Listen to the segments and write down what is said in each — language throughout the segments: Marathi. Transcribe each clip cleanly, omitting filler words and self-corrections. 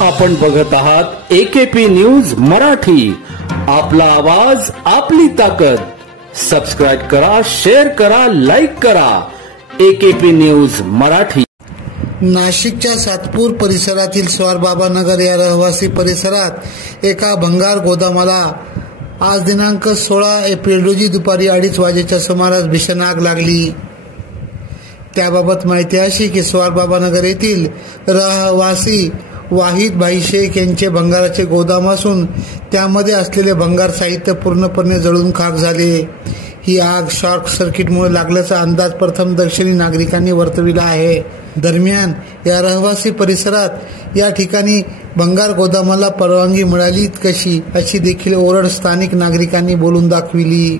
आपण बघत आहात एकेपी न्यूज मराठी, आपला आवाज आपली ताकद। सबस्क्राइब करा, शेअर करा, लाईक करा। AKP news Marathi. नाशिकच्या सातपूर परिसरातील स्वारबाबा नगर या रहिवासी परिसरात एका भंगार गोदामाला आज दिनांक 16 एप्रिल रोजी दुपारी 2:30 वाजेच्या सुमारास भीषण आग लागली। त्याबाबत माहिती अशी की स्वारबाबा नगर येथील रहिवासी वाहिद भाई शेख यांचे भंगाराचे गोदाम असून त्यामध्ये असलेले भंगार साहित्य पूर्णपणे जळून खाक झाले। ही आग शॉर्ट सर्किटमुळे लागल्याचा अंदाज प्रथमदर्शनी नागरिकांनी वर्तविला आहे। दरम्यान या रहिवासी परिसरात या ठिकाणी भंगार गोदामाला परवानगी मिळाली कशी अशी देखील ओरड स्थानिक नागरिकांनी बोलून दाखविली।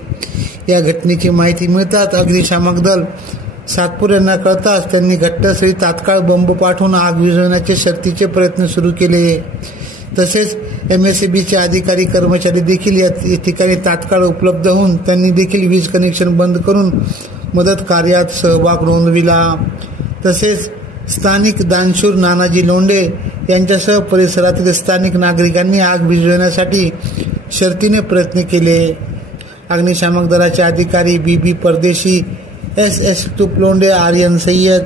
या घटनेची माहिती मिळताच अग्निशामक दल सातपूर यांना कळताच त्यांनी घटनास्थळी तात्काळ बंब पाठवून आग विझवण्याचे शर्थीचे प्रयत्न सुरू केले। तसेच MSEBचे अधिकारी कर्मचारी देखील या ठिकाणी तात्काळ उपलब्ध होऊन त्यांनी देखील वीज कनेक्शन बंद करून मदत कार्यात सहभाग नोंदविला। तसेच स्थानिक दानशूर नानाजी लोंढे यांच्यासह परिसरातील स्थानिक नागरिकांनी आग विझवण्यासाठी शर्थीने प्रयत्न केले। अग्निशामक दलाचे अधिकारी BB परदेशी, SS तुपलोंडे, आर्यन सय्यद,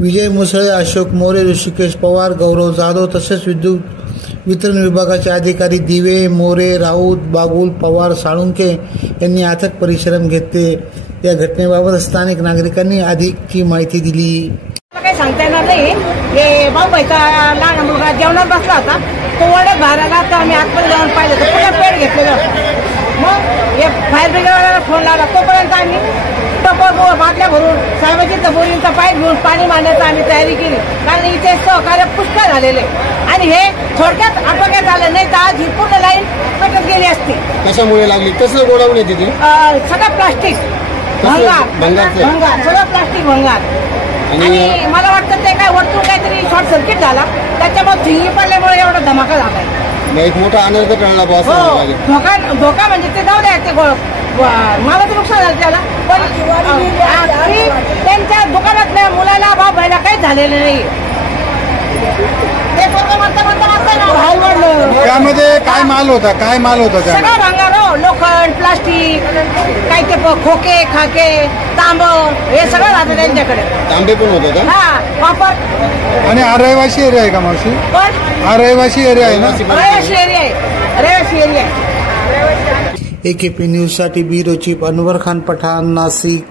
विजय मुसळे, अशोक मोरे, ऋषिकेश पवार, गौरव जाधव तसेच विद्युत वितरण विभागाचे अधिकारी दिवे, मोरे, राऊत, बागुल, पवार, साळुंके यांनी अथक परिश्रम घेतले। या घटनेबाबत स्थानिक नागरिकांनी अधिकची माहिती दिली। काही सांगता येणार नाही। हे भाऊबाईचा लहान मुलगा जेवणात बसला होता, तो वड्यात बाहेर आला तर आम्ही आतमध्ये जाऊन पाहिलं तर पुढे पेट घेतलेलं होतं। मग हे फायर ब्रिगेडवाल्याला फोन लावला, तोपर्यंत आम्ही टपर बाटल्या भरून साहेबांच्या बोरींचा पाईप घेऊन पाणी मारण्याची आम्ही तयारी केली, कारण इथे सहकार्य पुष्कळ झालेले आणि हे थोडक्यात आटोक्यात झालं, नाही तर आज ही पूर्ण लाईन पेटत गेली असती। कशामुळे लागली? कसं गोडाऊन येते ते? सगळं प्लास्टिक भंगार, सगळं प्लास्टिक भंगार। आणि मला वाटतं ते काय वरतून काहीतरी शॉर्ट सर्किट झाला, त्याच्यामुळे थिंगी पडल्यामुळे एवढा धमाका झालाय। एक मोठा अनर्थ टळला बॉस। धोका म्हणजे ते जाऊ द्या, ते मला तर नुकसान झालं त्याला, पण त्यांच्या दुकानातल्या मुलाला भाऊबाईला काहीच झालेलं नाही। त्यामध्ये काय माल होता? काय माल होता? सगळं भंगार हो, लोखंड, प्लास्टिक, काही ते खोके, खाके, तांब हे सगळं राहतं त्यांच्याकडे। तांबे पण होते का? हा, वापर। आणि हा रहिवासी एरिया आहे का मावशी? पण हा रहिवासी एरिया आहे ना? रहिवासी एरिया आहे, रहिवासी एरिया आहे। AKP न्यूज साठी ब्युरो चीफ अनवर खान पठाण, नाशिक।